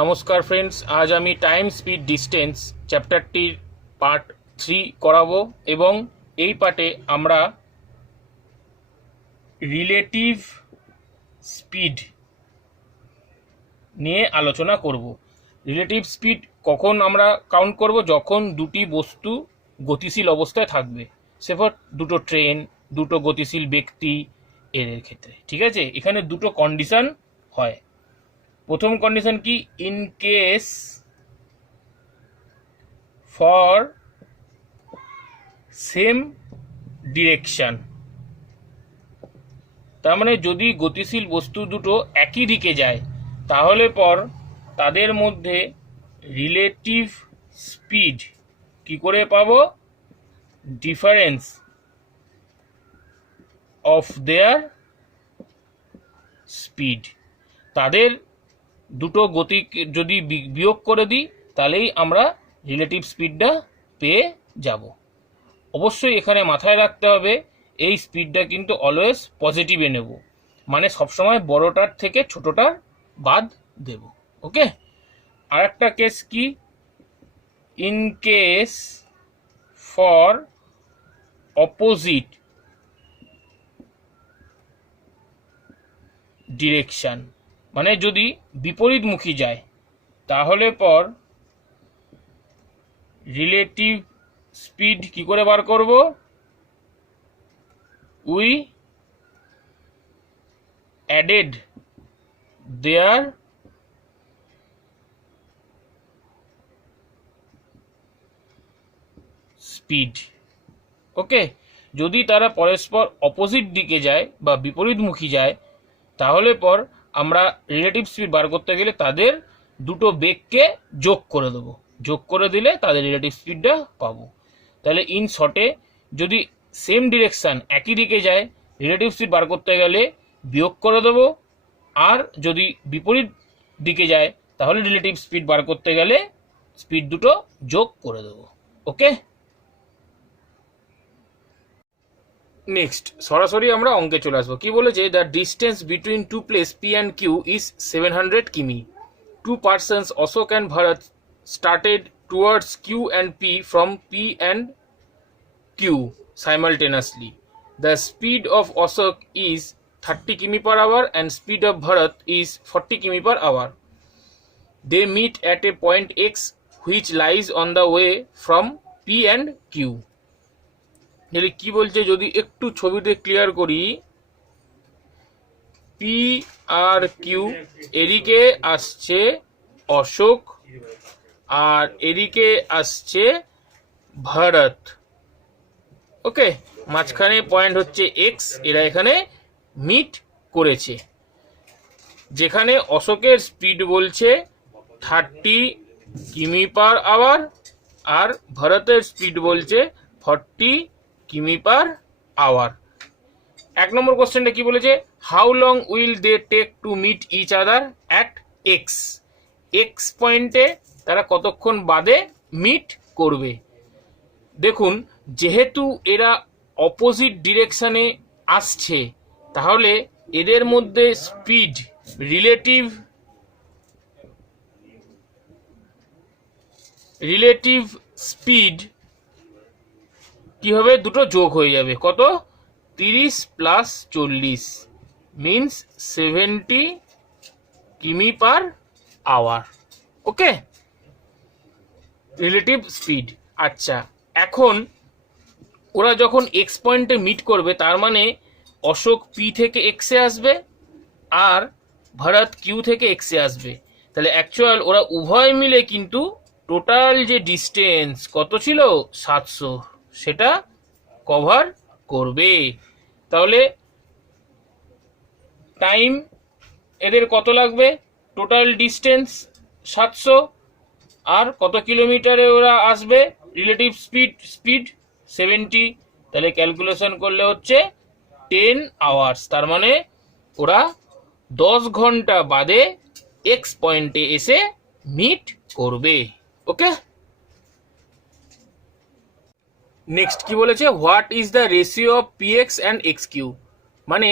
নমস্কার ফ্রেন্ডস, আজ আমি টাইম স্পিড ডিস্টেন্স চ্যাপ্টারটির পার্ট 3 করাবো এবং এই পার্টে আমরা রিলেটিভ স্পিড নিয়ে আলোচনা করব। রিলেটিভ স্পিড কখন আমরা কাউন্ট করব? যখন দুটি বস্তু গতিশীল অবস্থায় থাকবে, সেফর দুটো ট্রেন, দুটো গতিশীল ব্যক্তি, এদের ক্ষেত্রে। ঠিক আছে, এখানে দুটো কন্ডিশন হয়। প্রথম কন্ডিশন কি? In case for same direction, তার মানে যদি গতিশীল বস্তু দুটো একই দিকে যায় তাহলে পর তাদের মধ্যে রিলেটিভ স্পিড কি করে পাবো? Difference of their speed. তাদের দুটো গতি যদি বিয়োগ করে দিই তাহলেই আমরা রিলেটিভ স্পিডটা পেয়ে যাব। অবশ্যই এখানে মাথায় রাখতে হবে এই স্পিডটা কিন্তু অলওয়েজ পজিটিভে নেব, মানে সবসময় বড়টার থেকে ছোটটার বাদ দেব। ওকে, আর একটা কেস কি? In case for opposite direction, মানে যদি বিপরীতমুখী যায় তাহলে পর রিলেটিভ স্পিড কি করে বার করব? We added their speed. Okay, যদি তারা পরস্পর অপোজিট দিকে যায় বা বিপরীতমুখী যায় তাহলে পর আমরা রিলেটিভ স্পিড বার করতে গেলে তাদের দুটো বেগকে যোগ করে দেবো। যোগ করে দিলে তাদের রিলেটিভ স্পিডটা পাবো। তাহলে ইন শর্টে, যদি সেম ডিরেকশান একই দিকে যায় রিলেটিভ স্পিড বার করতে গেলে বিয়োগ করে দেবো, আর যদি বিপরীত দিকে যায় তাহলে রিলেটিভ স্পিড বার করতে গেলে স্পিড দুটো যোগ করে দেবো। ওকে, নেক্সট সরাসরি আমরা অঙ্কে চলে আসবো। কি বলেছে? The distance between two place P and Q is 700 কিমি। Two persons Ashok and Bharat started towards Q and P from P and Q simultaneously. The speed of Ashok is 30 km per hour and speed of Bharat is 40 km per hour. They meet at a point X which lies on the way from P and Q. কি বলছে? যদি একটু ছবিতে clear করি, P R Q, এদিকে আসছে অশোক আর এদিকে আসছে ভারত। ওকে, মাঝখানে পয়েন্ট হচ্ছে এক্স, এরা এখানে মিট করেছে। যেখানে অশোকের স্পিড বলছে 30 কিমি পার আওয়ার আর ভারতের স্পিড বলছে 40 কিমি পার আওয়ার। এক নম্বর কোশ্চেনটা কি বলেছে? How long will they take to meet each other at X. X পয়েন্টে তারা কতক্ষণ বাদে মিট করবে? দেখুন, যেহেতু এরা অপোজিট ডিরেকশনে আসছে তাহলে এদের মধ্যে স্পিড রিলেটিভ স্পিড কি হবে? দুটো যোগ হয়ে যাবে। কত? 30 প্লাস 40 মিনস 70 কিমি পার আওয়ার। ওকে, রিলেটিভ স্পিড। আচ্ছা, এখন ওরা যখন এক্স পয়েন্টে মিট করবে তার মানে অশোক পি থেকে এক্সে আসবে আর ভারত কিউ থেকে এক্সে আসবে। তাহলে অ্যাকচুয়াল ওরা উভয় মিলে কিন্তু টোটাল যে ডিস্টেন্স কত ছিল 700, সেটা কভার করবে। তাহলে টাইম এদের কত লাগবে? টোটাল ডিস্টেন্স 700 আর কত কিলোমিটারে ওরা আসবে? Relative speed 70। তাহলে ক্যালকুলেশন করলে হচ্ছে 10 আওয়ার্স। তার মানে ওরা 10 ঘন্টা বাদে এক্স পয়েন্টে এসে মিট করবে। ওকে, নেক্সট কি বলেছে? What is the ratio of P X and X Q. মানে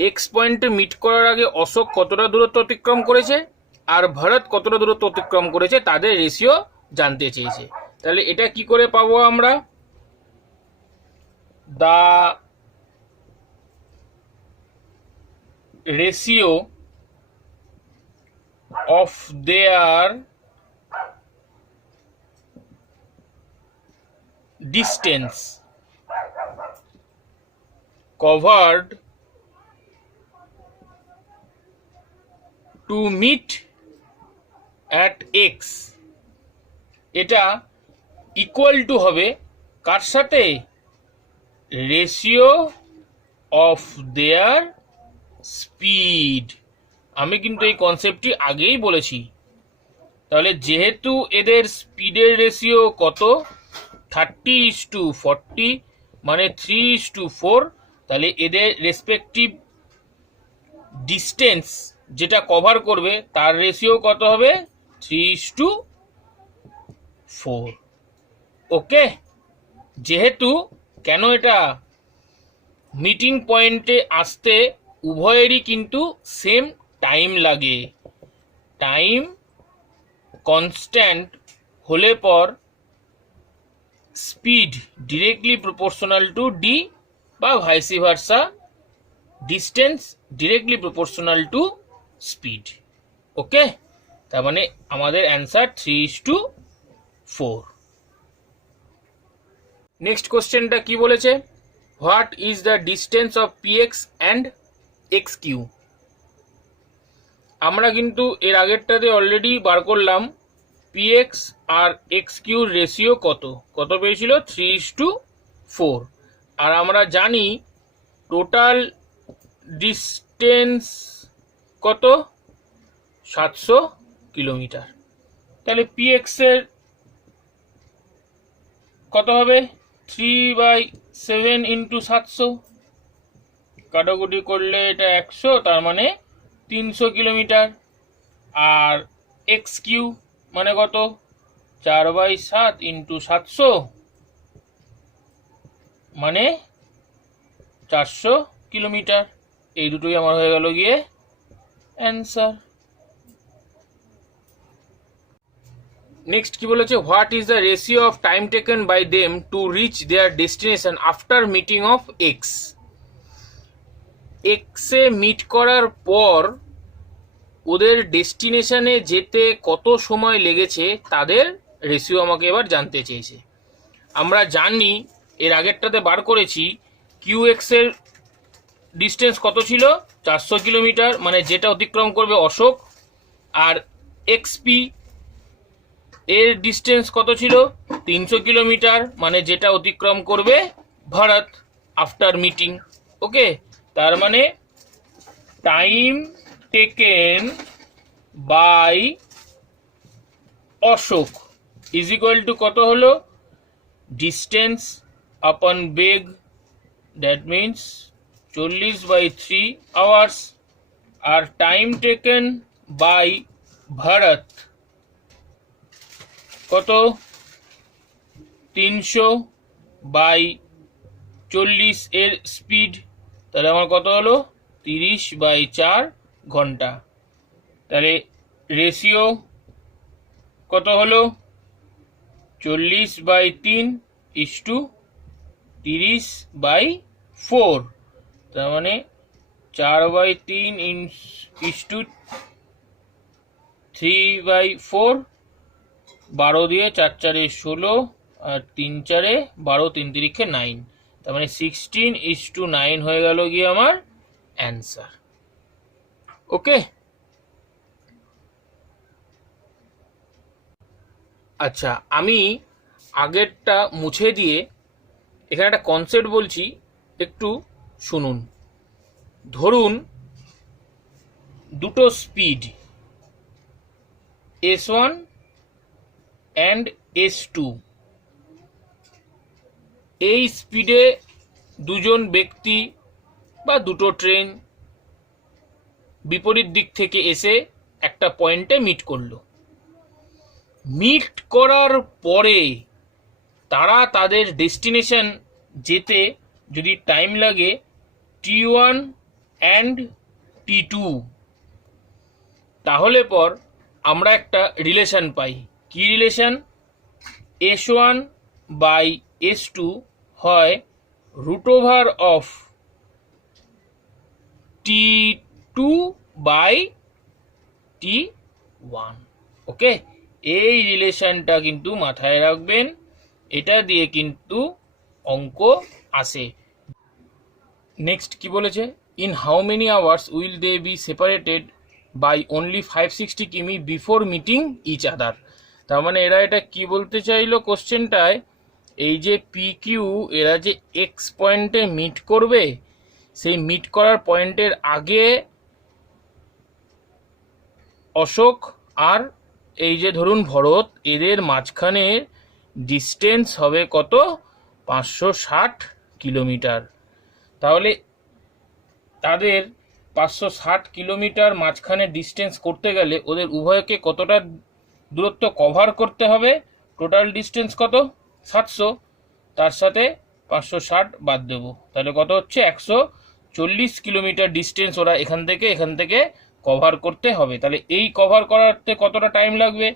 এক্স পয়েন্টে মিট করার আগে অশোক কতটা দূরত্ব অতিক্রম করেছে আর ভারত কতটা দূরত্ব অতিক্রম করেছে তাদের রেশিও জানতে চেয়েছে। তাহলে এটা কি করে পাবো আমরা? The ratio of their distance covered to meet at x, এটা ইকুয়াল টু হবে কার সাথে? Ratio of their speed. আমি কিন্তু এই কনসেপ্টটি আগেই বলেছি। তাহলে যেহেতু এদের স্পিডের রেশিও কত, 30:40, মানে 3:4, তাহলে এদের রেসপেক্টিভ ডিস্টেন্স যেটা কভার করবে তার রেশিও কত হবে? 3:4। ওকে, যেহেতু কেন এটা মিটিং পয়েন্টে আসতে উভয়েরই কিন্তু সেম টাইম লাগে, টাইম কনস্ট্যান্ট হলে পর speed directly proportional to D বা vice versa, distance directly proportional to speed. Okay, তার মানে আমাদের অ্যান্সার 3:4। নেক্সট কোশ্চেনটা কি বলেছে? What is the distance of px and xq? আমরা কিন্তু এর আগেরটাতে অলরেডি বার করলাম px আর xq রেশিও কত পেয়েছিল? 3:4। আর আমরা জানি টোটাল ডিস্টেন্স কত? 700 কিলোমিটার। তাহলে px এর কত হবে? 3/7 ইন্টু 700, কাটাকুটি করলে এটা 100, তার মানে 300 কিলোমিটার। আর xq মানে কত? 4/7 ইন্টু 700, মানে 400 কিলোমিটার। এই দুটোই আমার হয়ে গেল গিয়ে অ্যান্সার। নেক্সট কি বলেছে? What is the ratio of time taken by them to reach their destination after meeting of X? এক্সে মিট করার পর ওদের ডেস্টিনেশনে যেতে কত সময় লেগেছে তাদের রেশিও আমাকে এবার জানতে চেয়েছে। আমরা জানি এর আগেরটাতে বার করেছি কিউএক্স এর ডিস্টেন্স কত ছিল? 400 কিলোমিটার, মানে যেটা অতিক্রম করবে অশোক। আর এক্সপি এর ডিস্টেন্স কত ছিল? 300 কিলোমিটার, মানে যেটা অতিক্রম করবে ভারত আফটার মিটিং। ওকে, তার মানে time taken by Ashok is equal to কত হলো? ডিস্টেন্স আপন বেগ, দ্যাট মিনস 40/3 আওয়ার্স। আর টাইম টেকেন বাই ভারত কত? 300/40 এর স্পিড, তাহলে আমার কত হলো? 30/4 ঘন্টা। তাহলে রেশিও কত হলো? 40/3 ইস্টু 30/4, তার মানে 4/3 ইস্টু 3/4, 12 দিয়ে 4 4 16, আর 3 4 12, 3 3 9, তার মানে 16:9 হয়ে গেল গিয়ে আমার অ্যান্সার। ওকে, আচ্ছা, আমি আগেরটা মুছে দিয়ে এখানে একটা কনসেপ্ট বলছি, একটু শুনুন। ধরুন দুটো স্পিড S1 অ্যান্ড S2, এই স্পিডে দুজন ব্যক্তি বা দুটো ট্রেন বিপরীত দিক থেকে এসে একটা পয়েন্টে মিট করলো। মিট করার পরে তারা তাদের ডেস্টিনেশন যেতে যদি টাইম লাগে T1 অ্যান্ড T2, তাহলে পর আমরা একটা রিলেশন পাই। কি রিলেশন? S1 বাই S2 হয় √over of T2 by T1। ওকে, এই রিলেশনটা কিন্তু মাথায় রাখবেন, এটা দিয়ে কিন্তু অঙ্ক আসে। নেক্সট কি বলেছে? In how many hours will they be separated by only 560 কিমি বিফোর মিটিং ইচ আদার। তার মানে এরা এটা কি বলতে চাইলো কোশ্চেনটায়, এই যে পি কিউ এরা যে এক্স পয়েন্টে মিট করবে, সেই মিট করার পয়েন্টের আগে অশোক আর এই যে ধরুন ভরত, এদের মাঝখানে ডিস্টেন্স হবে কত? 560 কিলোমিটার। তাহলে তাদের 560 কিলোমিটার মাঝখানে ডিস্টেন্স করতে গেলে ওদের উভয়কে কতটা দূরত্ব কভার করতে হবে? টোটাল ডিস্টেন্স কত? 700, তার সাথে 560 বাদ দেবো, তাহলে কত হচ্ছে? 140 কিলোমিটার ডিস্টেন্স ওরা এখান থেকে কভার করতে হবে। তাহলে এই কভার করাতে কতটা টাইম লাগবে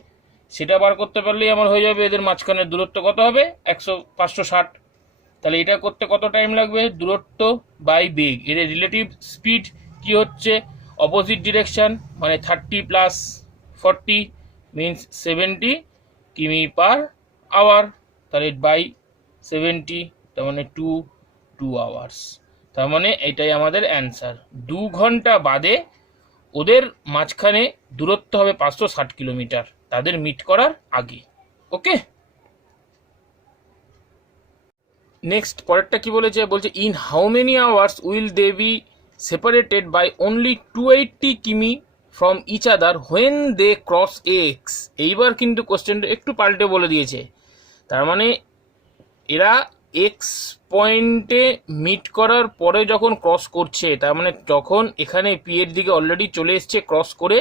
সেটা বার করতে পারলেই আমার হয়ে যাবে এদের মাঝখানের দূরত্ব কত হবে? 560। তাহলে এটা করতে কত টাইম লাগবে? দূরত্ব বাই বেগ, এর রিলেটিভ স্পিড কি হচ্ছে? অপোজিট ডিরেকশন, মানে 30 প্লাস 40 মিনস 70 কিমি পার আওয়ার। তাহলে বাই 70, তার মানে 2 আওয়ার্স। তার মানে এটাই আমাদের অ্যান্সার। 2 ঘন্টা বাদে ওদের মাঝখানে দূরত্ব হবে 560 কিলোমিটার, তাদের মিট করার আগে। ওকে, নেক্সট পরেরটা কি বলেছে? বলছে in how many hours will they be separated by only 280 কিমি from each other when they cross X. এইবার কিন্তু কোশ্চেনটা একটু পাল্টে বলে দিয়েছে। তার মানে এরা এক্স পয়েন্টে মিট করার পরে যখন ক্রস করছে, তার মানে যখন এখানে পি এর দিকে অলরেডি চলে এসছে ক্রস করে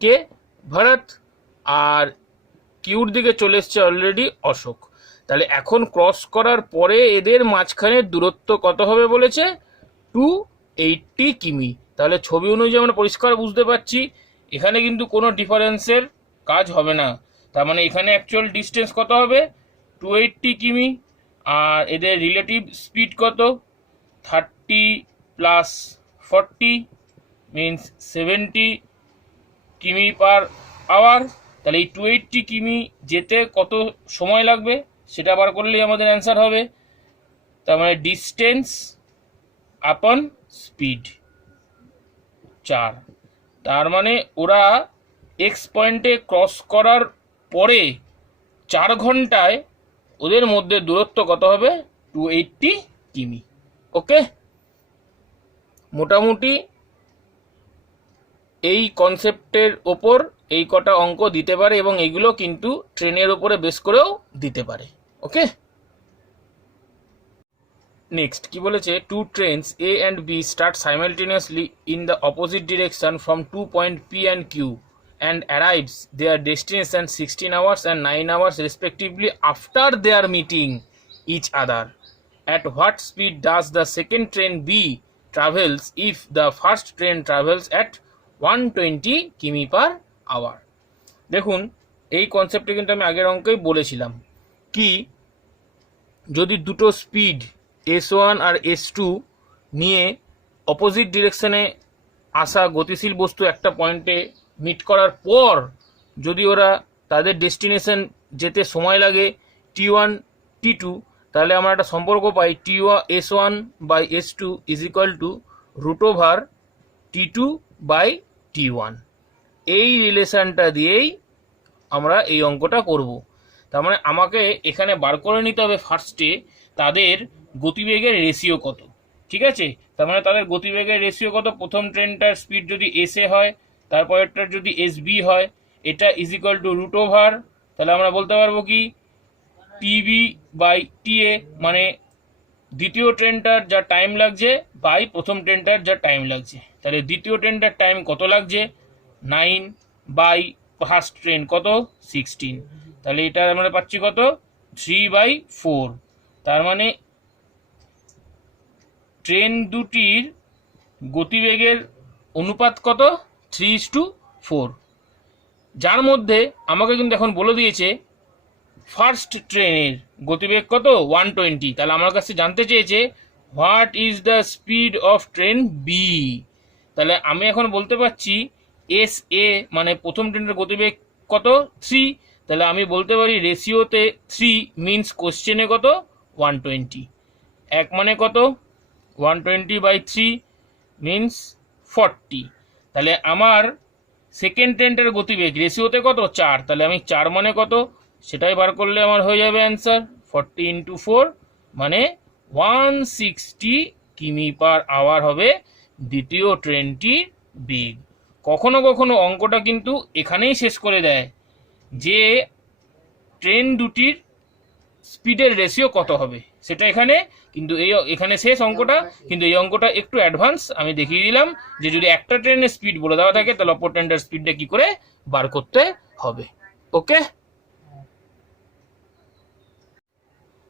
কে? ভরত, আর কিউর দিকে চলে এসছে অলরেডি অশোক। তাহলে এখন ক্রস করার পরে এদের মাঝখানে দূরত্ব কত হবে বলেছে? 280 কিমি। তাহলে ছবি অনুযায়ী আমরা পরিষ্কার বুঝতে পারছি এখানে কিন্তু কোনো ডিফারেন্সের কাজ হবে না। তার মানে এখানে অ্যাকচুয়াল ডিস্টেন্স কত হবে? 280 কিমি। আর এদের রিলেটিভ স্পিড কত? 30 প্লাস 40 মিনস 70 কিমি পার আওয়ার। তাহলে এই 280 কিমি যেতে কত সময় লাগবে সেটা বার করলেই আমাদের অ্যান্সার হবে। তার মানে ডিস্টেন্স আপন স্পিড 4। তার মানে ওরা এক্স পয়েন্টে ক্রস করার পরে 4 ঘন্টায় ওদের মধ্যে দূরত্ব কত হবে? 280 কিমি। ওকে, মোটামুটি এই কনসেপ্টের ওপর এই কটা অঙ্ক দিতে পারে, এবং এগুলো কিন্তু ট্রেনের ওপরে বেস করেও দিতে পারে। ওকে, নেক্সট কি বলেছে? 2 trains A and B start simultaneously in the opposite direction from 2 point P and Q and arrives their destination 16 hours and 9 hours respectively after their meeting each other. At what speed does the second train B travels if the first train travels at 120 কিমি per hour? দেখুন, এই কনসেপ্টে কিন্তু আমি আগের অঙ্কেই বলেছিলাম কি, যদি দুটো স্পিড S1 আর S2 নিয়ে অপোজিট ডিরেকশনে আসা গতিশীল বস্তু একটা পয়েন্টে মিট করার পর যদি ওরা তাদের ডেস্টিনেশন যেতে সময় লাগে T1 T2, তাহলে আমরা একটা সম্পর্ক পাই S1 by S2 is equal to √over T2 by T1। এই রিলেশনটা দিয়েই আমরা এই অঙ্কটা করব। তার মানে আমাকে এখানে বার করে নিতে হবে ফার্স্টে তাদের গতিবেগের রেশিও কত। ঠিক আছে, তার মানে তাদের গতিবেগের রেশিও কত? প্রথম ট্রেনটার স্পিড যদি এসএ হয়, তারপরেরটার যদি এসবি হয়, এটা ইজ ইকুয়াল টু √ওভার, তাহলে আমরা বলতে পারবো কি টিবি বাই টিএ, মানে দ্বিতীয় ট্রেনটার যা টাইম লাগছে বাই প্রথম ট্রেনটার যা টাইম লাগছে। তাহলে দ্বিতীয় ট্রেনটার টাইম কত লাগছে? 9 বাই ফার্স্ট ট্রেন কত? 16। তাহলে এটা আমরা পাচ্ছি কত? 3/4। তার মানে ট্রেন দুটির গতিবেগের অনুপাত কত? 3:4। যার মধ্যে আমাকে কিন্তু এখন বলে দিয়েছে ফার্স্ট ট্রেনের গতিবেগ কত 120। তাহলে আমার কাছে জানতে চেয়েছে what is the speed of train B. তাহলে আমি এখন বলতে পারছি এস এ মানে প্রথম ট্রেনের গতিবেগ কত 3। তাহলে আমি বলতে পারি রেশিওতে 3 মিনস কোশ্চেনে কত 120। এক মানে কত 120/3 মিনস 40। তাহলে আমার সেকেন্ড ট্রেনটার গতিবেগ রেশিওতে কত 4। তাহলে আমি 4 মানে কত সেটাই বার করলে আমার হয়ে যাবে অ্যান্সার 40 × 4 মানে 160 কিমি/আওয়ার হবে দ্বিতীয় ট্রেনটির বেগ। কখনো কখনো অঙ্কটা কিন্তু এখানেই শেষ করে দেয় যে ট্রেন দুটির স্পিডের রেশিও কত হবে সেটা এখানে, কিন্তু এখানে শেষ অঙ্কটা। কিন্তু এই অঙ্কটা একটু অ্যাডভান্স, আমি দেখিয়ে দিলাম যে যদি একটা ট্রেনের স্পিড বলে দেওয়া থাকে তাহলে অপর ট্রেনটার স্পিডটা কি করে বার করতে হবে। ওকে,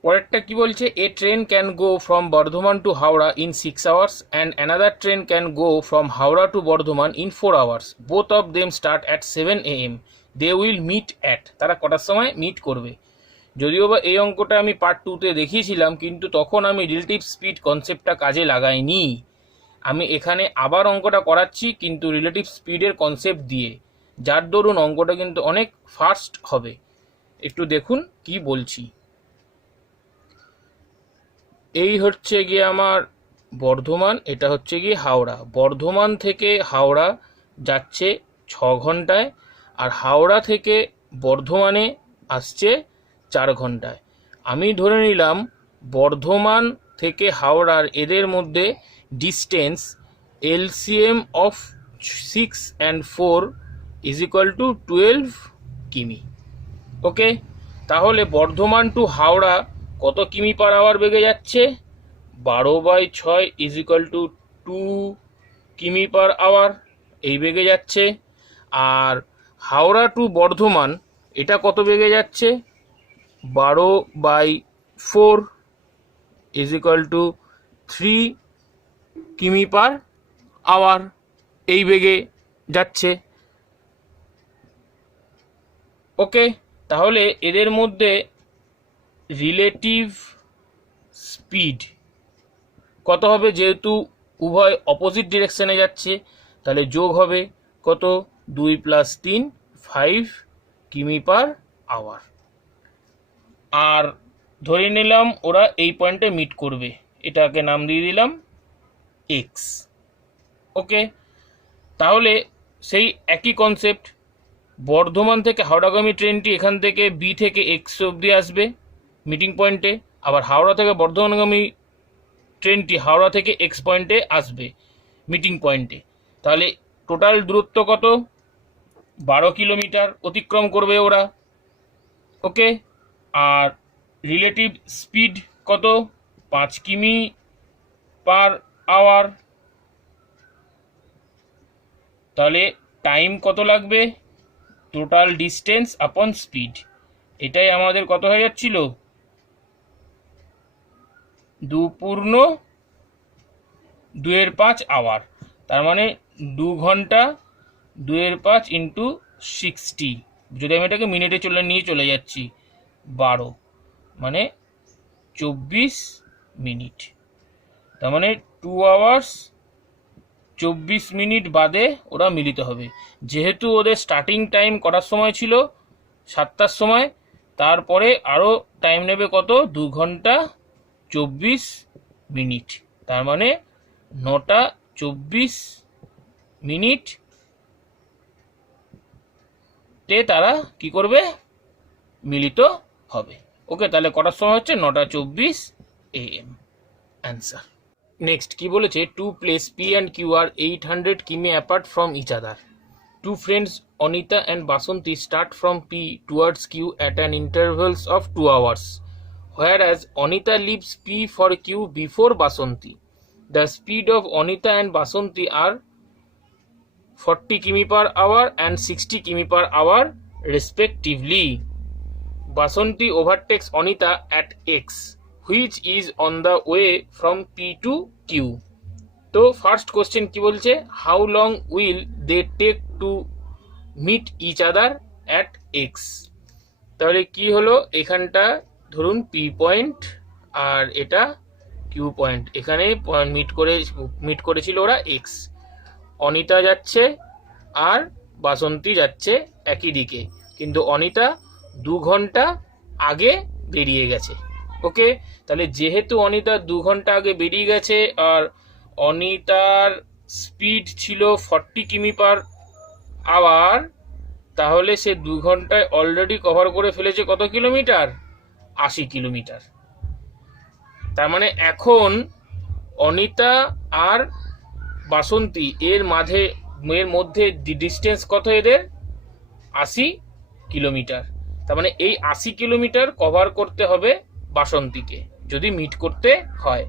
পরেরটা কি বলছে, a train can go from Bardhaman to Howrah in 6 hours and another train can go from Howrah to Bardhaman in 4 hours। Both of them start at 7 AM। They will meet at, তারা কটার সময় মিট করবে। যদিও বা এই অঙ্কটা আমি পার্ট 2তে দেখিয়েছিলাম, কিন্তু তখন আমি রিলেটিভ স্পিড কনসেপ্টটা কাজে লাগাইনি। আমি এখানে আবার অঙ্কটা করাচ্ছি কিন্তু রিলেটিভ স্পিডের কনসেপ্ট দিয়ে, যার দরুন অঙ্কটা কিন্তু অনেক ফাস্ট হবে। একটু দেখুন কি বলছি। এই হচ্ছে গিয়ে আমার বর্ধমান, এটা হচ্ছে গিয়ে হাওড়া। বর্ধমান থেকে হাওড়া যাচ্ছে 6 ঘন্টায়, আর হাওড়া থেকে বর্ধমানে আসছে 4 ঘন্টায়। আমি ধরে নিলাম বর্ধমান থেকে হাওড়ার এদের মধ্যে ডিস্টেন্স LCM অফ 6 and 4 = 12 কিমি। ওকে, তাহলে বর্ধমান টু হাওড়া কত কিমি/আওয়ার বেগে যাচ্ছে 12/6 = 2 কিমি/আওয়ার এই বেগে যাচ্ছে। আর হাওড়া টু বর্ধমান এটা কত বেগে যাচ্ছে 12/4 = 3 কিমি/আওয়ার এই বেগে যাচ্ছে। ওকে, তাহলে এদের মধ্যে রিলেটিভ স্পিড কত হবে, যেহেতু উভয় অপোজিট ডিরেকশনে যাচ্ছে তাহলে যোগ হবে কত 2 + 3 5 কিমি/আওয়ার। আর ধরে নিলাম ওরা এই পয়েন্টে মিট করবে, এটাকে নাম দিয়ে দিলাম এক্স। ওকে, তাহলে সেই একই কনসেপ্ট, বর্ধমান থেকে হাওড়াগামী ট্রেনটি এখান থেকে বি থেকে এক্স অবধি আসবে মিটিং পয়েন্টে, আবার হাওড়া থেকে বর্ধমানগামী ট্রেনটি হাওড়া থেকে এক্স পয়েন্টে আসবে মিটিং পয়েন্টে। তাহলে টোটাল দূরত্ব কত 12 কিলোমিটার অতিক্রম করবে ওরা। ওকে, আর রিলেটিভ স্পিড কত 5 কিমি/আওয়ার। তাহলে টাইম কত লাগবে, টোটাল ডিস্টেন্স আপন স্পিড, এটাই আমাদের কত হয়ে যাচ্ছিল 2.2/5 আওয়ার। তার মানে 2 ঘন্টা 2/5 × 60, যদি আমি এটাকে মিনিটে নিয়ে চলে যাচ্ছি 12 মানে 24 মিনিট। তার মানে 2 hours 24 মিনিট বাদে ওরা মিলিত হবে। যেহেতু ওদের স্টার্টিং টাইম করার সময় ছিল 7টার সময়, তারপরে আরও টাইম নেবে কত 2 ঘন্টা 24 মিনিট, তার মানে 9টা 24 মিনিটে তারা কি করবে মিলিত হবে। ওকে, তাহলে কটার সময় হচ্ছে 9টা 24 AM অ্যান্সার। নেক্সট কি বলেছে, two place P and Q are 800 কিমি apart from each other. Two friends Anita and Basanti start from P towards Q at an intervals of 2 hours, whereas Anita leaves P for Q before Basanti. The speed of Anita and Basanti are 40 কিমি/আওয়ার and 60 কিমি/আওয়ার respectively. Basanti overtakes Anita at X, which is on the way from P to Q. তো first question কি বলছে, how long will they take to meet each other at X. তাহলে কি হলো, এখানটা ধরুন P point আর এটা Q point, এখানে মিট করেছিল ওরা এক্স। অনিতা যাচ্ছে আর বাসন্তী যাচ্ছে একই দিকে, কিন্তু অনিতা 2 ঘন্টা আগে বেরিয়ে গেছে। ওকে, তাহলে যেহেতু অনিতা 2 ঘন্টা আগে বেরিয়ে গেছে আর অনিতার স্পিড ছিল 40 কিমি পার আওয়ার, তাহলে সে 2 ঘন্টায় অলরেডি কভার করে ফেলেছে কত কিলোমিটার? 80 কিলোমিটার। তার মানে এখন অনিতা আর বাসন্তী এর মধ্যে ডিস্টেন্স কত এদের? 80 কিলোমিটার। তার মানে এই 80 কিলোমিটার কভার করতে হবে বাসন্তীকে যদি মিট করতে হয়।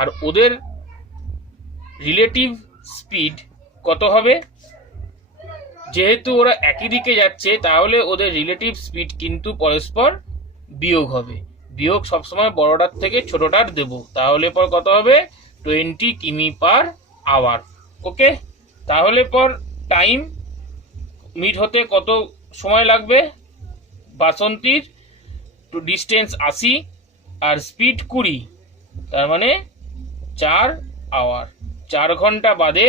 আর ওদের রিলেটিভ স্পিড কত হবে? যেহেতু ওরা একই দিকে যাচ্ছে, তাহলে ওদের রিলেটিভ স্পিড কিন্তু পরস্পর বিয়োগ হবে। বিয়োগ সবসময় বড়টার থেকে ছোটটার দেব, তাহলে পর কত হবে? 20 কিমি পার আওয়ার। ওকে, তাহলে পর টাইম মিট হতে কত সময় লাগবে? বাসন্তীর টু ডিস্টেন্স 80 আর স্পিড 20, তার মানে 4 আওয়ার। 4 ঘন্টা বাদে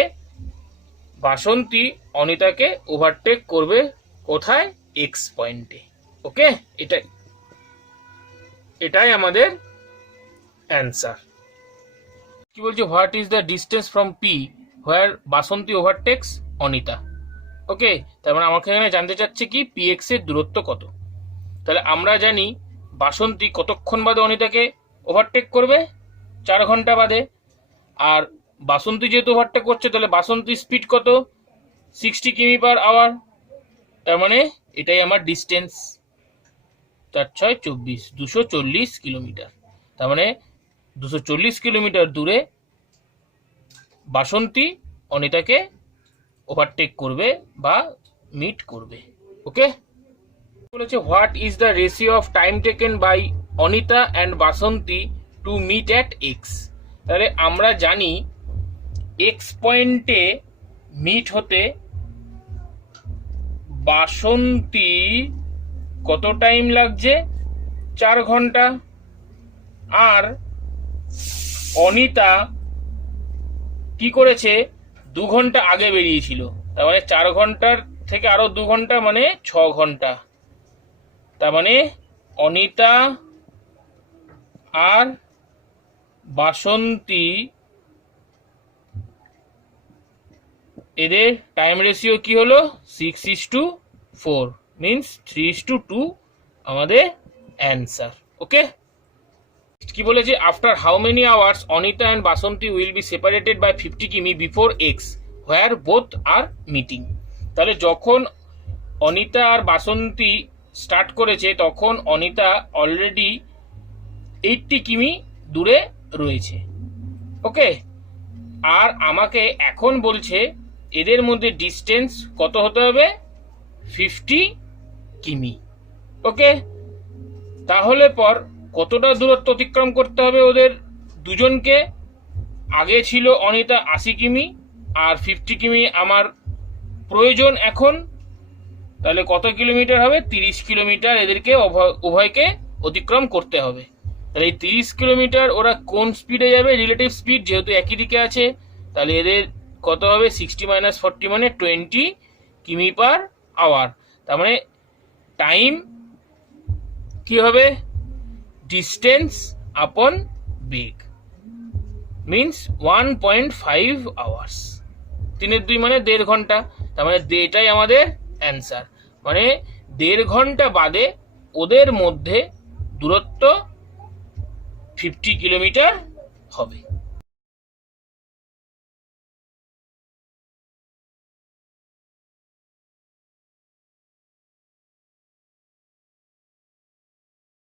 বাসন্তী অনিতাকে ওভারটেক করবে কোথায়? এক্স পয়েন্টে। ওকে, এটাই আমাদের অ্যান্সার। কি বলছে, what is the distance from P where Basanti overtakes Anita. Okay, তার মানে আমাকে এখানে জানতে চাচ্ছে কি পি এক্স এর দূরত্ব কত। তাহলে আমরা জানি বাসন্তী কতক্ষণ বাদে অনিতাকে ওভারটেক করবে? 4 ঘন্টা বাদে। আর বাসন্তী যেহেতু ওভারটেক করছে, তাহলে বাসন্তীর স্পিড কত? 60 কিমি পার আওয়ার। তার মানে এটাই আমার ডিস্টেন্স। 4 6 24, 240 কিলোমিটার। তার মানে 240 কিলোমিটার দূরে বাসন্তী অনিতাকে ওভারটেক করবে বা মিট করবে। ওকে, বলেছে what is the ratio of time taken by Anita and Basanti to meet at X. তাহলে আমরা জানি এক্স পয়েন্টে মিট হতে বাসন্তী কত টাইম লাগছে? 4 ঘন্টা। আর অনিতা কি করেছে? 2 ঘন্টা আগে বেরিয়েছিল, তার মানে 4 ঘন্টার থেকে আরো 2 ঘন্টা, মানে 6 ঘন্টা। তার মানে অনিতা আর বাসন্তী এদের টাইম রেশিও কি হলো? 6:4, মিনস 3:2 আমাদের অ্যান্সার। ওকে, কি বলেছে, after how many hours Anita and Basanti will be separated by 50 কিমি before X where both are meeting. তাহলে যখন অনিতা আর বাসন্তী স্টার্ট করেছে, তখন অনিতা অলরেডি 80 কিমি দূরে রয়েছে। ওকে, আর আমাকে এখন বলছে এদের মধ্যে ডিস্টেন্স কত হতে হবে? 50 কিমি। ওকে, তাহলে পর কতটা দূরত্ব অতিক্রম করতে হবে ওদের দুজনকে? আগে ছিল অনিতা 80 কিমি আর 50 কিমি আমার প্রয়োজন এখন। তাহলে কত কিলোমিটার হবে? 30 কিলোমিটার এদেরকে উভয়কে অতিক্রম করতে হবে। তাহলে এই 30 কিলোমিটার ওরা কোন স্পিডে যাবে? রিলেটিভ স্পিড, যেহেতু একই দিকে আছে। তাহলে এদের কত হবে? 60 - 40 মানে 20 কিমি পার আওয়ার। তার মানে টাইম কি হবে? ডিস্টেন্স আপন বেগ, মিনস 1.5 আওয়ার্স। 3/2 মানে 1.5 ঘন্টা। তার মানে এটাই আমাদের অ্যান্সার। মানে 1.5 ঘন্টা বাদে ওদের মধ্যে দূরত্ব 50 কিলোমিটার হবে।